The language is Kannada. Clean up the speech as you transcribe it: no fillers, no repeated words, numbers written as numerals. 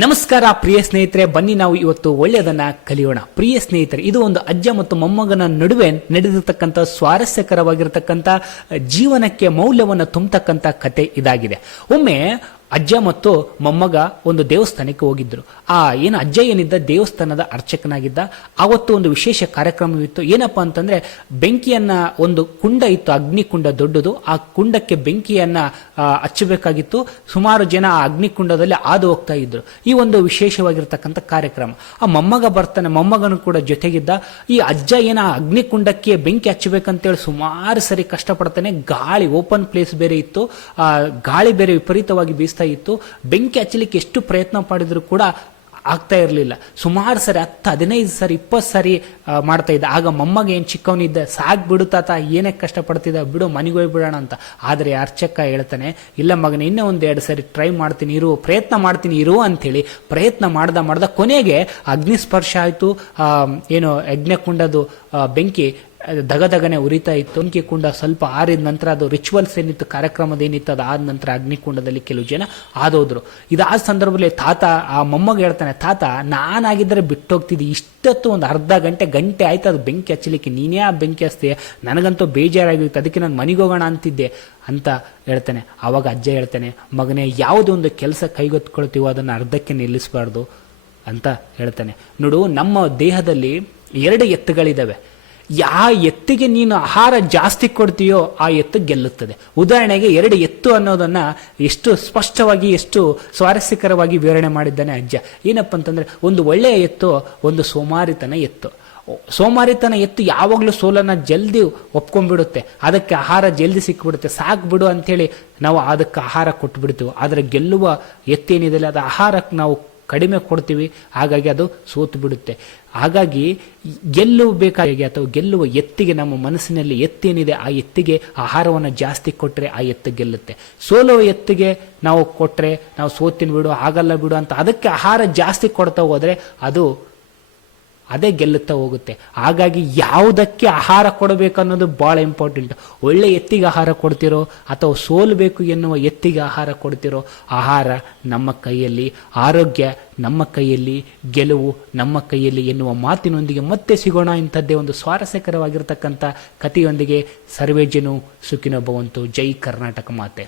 ನಮಸ್ಕಾರ ಪ್ರಿಯ ಸ್ನೇಹಿತರೆ, ಬನ್ನಿ ನಾವು ಇವತ್ತು ಒಳ್ಳೆಯದನ್ನ ಕಲಿಯೋಣ. ಪ್ರಿಯ ಸ್ನೇಹಿತರೆ, ಇದು ಒಂದು ಅಜ್ಜ ಮತ್ತು ಮೊಮ್ಮಗನ ನಡುವೆ ನಡೆದಿರ್ತಕ್ಕಂಥ ಸ್ವಾರಸ್ಯಕರವಾಗಿರ್ತಕ್ಕಂಥ ಜೀವನಕ್ಕೆ ಮೌಲ್ಯವನ್ನು ತುಂಬತಕ್ಕಂಥ ಕತೆ ಇದಾಗಿದೆ. ಒಮ್ಮೆ ಅಜ್ಜ ಮತ್ತು ಮೊಮ್ಮಗ ಒಂದು ದೇವಸ್ಥಾನಕ್ಕೆ ಹೋಗಿದ್ರು. ಅಜ್ಜ ಏನಿದ್ದ ದೇವಸ್ಥಾನದ ಅರ್ಚಕನಾಗಿದ್ದ. ಆವತ್ತು ಒಂದು ವಿಶೇಷ ಕಾರ್ಯಕ್ರಮವಿತ್ತು. ಏನಪ್ಪಾ ಅಂತಂದ್ರೆ, ಬೆಂಕಿಯನ್ನ, ಒಂದು ಕುಂಡ ಇತ್ತು, ಅಗ್ನಿ ಕುಂಡ ದೊಡ್ಡದು. ಆ ಕುಂಡಕ್ಕೆ ಬೆಂಕಿಯನ್ನ ಹಚ್ಚಬೇಕಾಗಿತ್ತು. ಸುಮಾರು ಜನ ಆ ಅಗ್ನಿ ಕುಂಡದಲ್ಲಿ ಹಾದು ಹೋಗ್ತಾ ಇದ್ರು. ಈ ಒಂದು ವಿಶೇಷವಾಗಿರ್ತಕ್ಕಂಥ ಕಾರ್ಯಕ್ರಮ. ಆ ಮೊಮ್ಮಗ ಬರ್ತಾನೆ, ಮೊಮ್ಮಗನು ಕೂಡ ಜೊತೆಗಿದ್ದ. ಈ ಅಜ್ಜ ಆ ಅಗ್ನಿ ಕುಂಡಕ್ಕೆ ಬೆಂಕಿ ಹಚ್ಚಬೇಕಂತೇಳಿ ಸುಮಾರು ಸರಿ ಕಷ್ಟಪಡ್ತಾನೆ. ಗಾಳಿ, ಓಪನ್ ಪ್ಲೇಸ್ ಬೇರೆ ಇತ್ತು, ಗಾಳಿ ಬೇರೆ ವಿಪರೀತವಾಗಿ ಬೀಸ್ತಾ ಇತ್ತು. ಬೆಂಕಿ ಹಚ್ಚಲಿಕ್ಕೆ ಎಷ್ಟು ಪ್ರಯತ್ನ ಮಾಡಿದ್ರು ಕೂಡ ಆಗ್ತಾ ಇರಲಿಲ್ಲ. ಸುಮಾರು ಸರಿ 10, 15 ಸರಿ, 20 ಸರಿ ಮಾಡ್ತಾ ಇದ್ದ. ಆಗ ಮೊಮ್ಮಗ ಏನ್ ಚಿಕ್ಕವನಿದ್ದ, ಸಾಕ್ ಬಿಡು ತಾತ, ಏನೇ ಕಷ್ಟಪಡ್ತಿದ್ದ, ಬಿಡು, ಮನೆಗೆ ಹೋಗ್ಬಿಡೋಣ ಅಂತ. ಆದರೆ ಅರ್ಚಕ ಹೇಳ್ತಾನೆ, ಇಲ್ಲ ಮಗನ, ಇನ್ನೂ 1-2 ಸರಿ ಟ್ರೈ ಮಾಡ್ತೀನಿ ಇರು, ಪ್ರಯತ್ನ ಮಾಡ್ತೀನಿ ಇರು ಅಂತೇಳಿ ಪ್ರಯತ್ನ ಮಾಡ್ದ ಕೊನೆಗೆ ಅಗ್ನಿಸ್ಪರ್ಶ ಆಯ್ತು. ಯಜ್ಞಕುಂಡದು ಬೆಂಕಿ ದಗದಗನೆ ಉರಿತಾ ಇತ್ತು. ಬೆಂಕಿ ಕುಂಡ ಸ್ವಲ್ಪ ಆರಿದ ನಂತರ, ಅದು ರಿಚುವಲ್ಸ್ ಏನಿತ್ತು, ಕಾರ್ಯಕ್ರಮದ ಏನಿತ್ತು, ಅದು ಆದ ನಂತರ ಅಗ್ನಿಕುಂಡದಲ್ಲಿ ಕೆಲವು ಜನ ಆದೋದ್ರು. ಇದಾದ ಸಂದರ್ಭದಲ್ಲಿ ಆ ಮೊಮ್ಮಗ ಹೇಳ್ತಾನೆ, ತಾತ, ನಾನಾಗಿದ್ದರೆ ಬಿಟ್ಟೋಗ್ತಿದ್ದೆ, ಇಷ್ಟೊತ್ತು ಒಂದು ಅರ್ಧ ಗಂಟೆ ಆಯ್ತು ಅದು ಬೆಂಕಿ ಹಚ್ಚಲಿಕ್ಕೆ, ನೀನೇ ಆ ಬೆಂಕಿ ಹಚ್ತೀಯ, ನನಗಂತೂ ಬೇಜಾರಾಗಿತ್ತು, ಅದಕ್ಕೆ ನಾನು ಮನೆಗೆ ಹೋಗೋಣ ಅಂತಿದ್ದೆ ಅಂತ ಹೇಳ್ತಾನೆ. ಆವಾಗ ಅಜ್ಜ ಹೇಳ್ತಾನೆ, ಮಗನೇ, ಯಾವುದೊಂದು ಕೆಲಸ ಕೈಗೊತ್ಕೊಳ್ತೀವೋ ಅದನ್ನು ಅರ್ಧಕ್ಕೆ ನಿಲ್ಲಿಸಬಾರ್ದು ಅಂತ ಹೇಳ್ತಾನೆ. ನೋಡು, ನಮ್ಮ ದೇಹದಲ್ಲಿ 2 ಎತ್ತುಗಳಿದ್ದಾವೆ. ಎತ್ತಿಗೆ ನೀನು ಆಹಾರ ಜಾಸ್ತಿ ಕೊಡ್ತೀಯೋ ಆ ಎತ್ತು ಗೆಲ್ಲುತ್ತದೆ. ಉದಾಹರಣೆಗೆ 2 ಎತ್ತು ಅನ್ನೋದನ್ನ ಎಷ್ಟು ಸ್ಪಷ್ಟವಾಗಿ, ಎಷ್ಟು ಸ್ವಾರಸ್ಯಕರವಾಗಿ ವಿವರಣೆ ಮಾಡಿದ್ದಾನೆ ಅಜ್ಜ. ಏನಪ್ಪ ಅಂತಂದ್ರೆ, ಒಂದು ಒಳ್ಳೆಯ ಎತ್ತು, ಒಂದು ಸೋಮಾರಿತನ ಎತ್ತು. ಸೋಮಾರಿತನ ಎತ್ತು ಯಾವಾಗಲೂ ಸೋಲನ್ನ ಜಲ್ದಿ ಒಪ್ಕೊಂಡ್ಬಿಡುತ್ತೆ, ಅದಕ್ಕೆ ಆಹಾರ ಜಲ್ದಿ ಸಿಕ್ಬಿಡುತ್ತೆ, ಸಾಕು ಬಿಡು ಅಂಥೇಳಿ ನಾವು ಅದಕ್ಕೆ ಆಹಾರ ಕೊಟ್ಟು ಬಿಡ್ತೀವಿ. ಆದರೆ ಗೆಲ್ಲುವ ಎತ್ತೇನಿದೆ, ಅದು ಆಹಾರಕ್ಕೆ ನಾವು ಕಡಿಮೆ ಕೊಡ್ತೀವಿ, ಹಾಗಾಗಿ ಅದು ಸೋತು ಬಿಡುತ್ತೆ. ಹಾಗಾಗಿ ಗೆಲ್ಲಬೇಕಾಗಿ, ಅಥವಾ ಗೆಲ್ಲುವ ಎತ್ತಿಗೆ, ನಮ್ಮ ಮನಸ್ಸಿನಲ್ಲಿ ಎತ್ತೇನಿದೆ ಆ ಎತ್ತಿಗೆ ಆಹಾರವನ್ನು ಜಾಸ್ತಿ ಕೊಟ್ಟರೆ ಆ ಎತ್ತು ಗೆಲ್ಲುತ್ತೆ. ಸೋಲುವ ಎತ್ತಿಗೆ ನಾವು ಕೊಟ್ಟರೆ, ನಾವು ಸೋತಿನ ಬಿಡು, ಆಗಲ್ಲ ಬಿಡು ಅಂತ ಅದಕ್ಕೆ ಆಹಾರ ಜಾಸ್ತಿ ಕೊಡ್ತಾ ಹೋದ್ರೆ ಅದೇ ಗೆಲ್ಲುತ್ತಾ ಹೋಗುತ್ತೆ. ಹಾಗಾಗಿ ಯಾವುದಕ್ಕೆ ಆಹಾರ ಕೊಡಬೇಕು ಅನ್ನೋದು ಬಹಳ ಇಂಪಾರ್ಟೆಂಟ್. ಒಳ್ಳೆ ಎತ್ತಿಗೆ ಆಹಾರ ಕೊಡ್ತಿರೋ ಅಥವಾ ಸೋಲ್ಬೇಕು ಎನ್ನುವ ಎತ್ತಿಗೆ ಆಹಾರ ಕೊಡ್ತಿರೋ, ಆಹಾರ ನಮ್ಮ ಕೈಯಲ್ಲಿ, ಆರೋಗ್ಯ ನಮ್ಮ ಕೈಯಲ್ಲಿ, ಗೆಲುವು ನಮ್ಮ ಕೈಯಲ್ಲಿ ಎನ್ನುವ ಮಾತಿನೊಂದಿಗೆ ಮತ್ತೆ ಸಿಗೋಣ. ಇಂಥದ್ದೇ ಒಂದು ಸ್ವಾರಸ್ಯಕರವಾಗಿರ್ತಕ್ಕಂಥ ಕಥೆಯೊಂದಿಗೆ. ಸರ್ವೇ ಜನ ಸುಖಿನೋ ಭವಂತು. ಜೈ ಕರ್ನಾಟಕ ಮಾತೆ.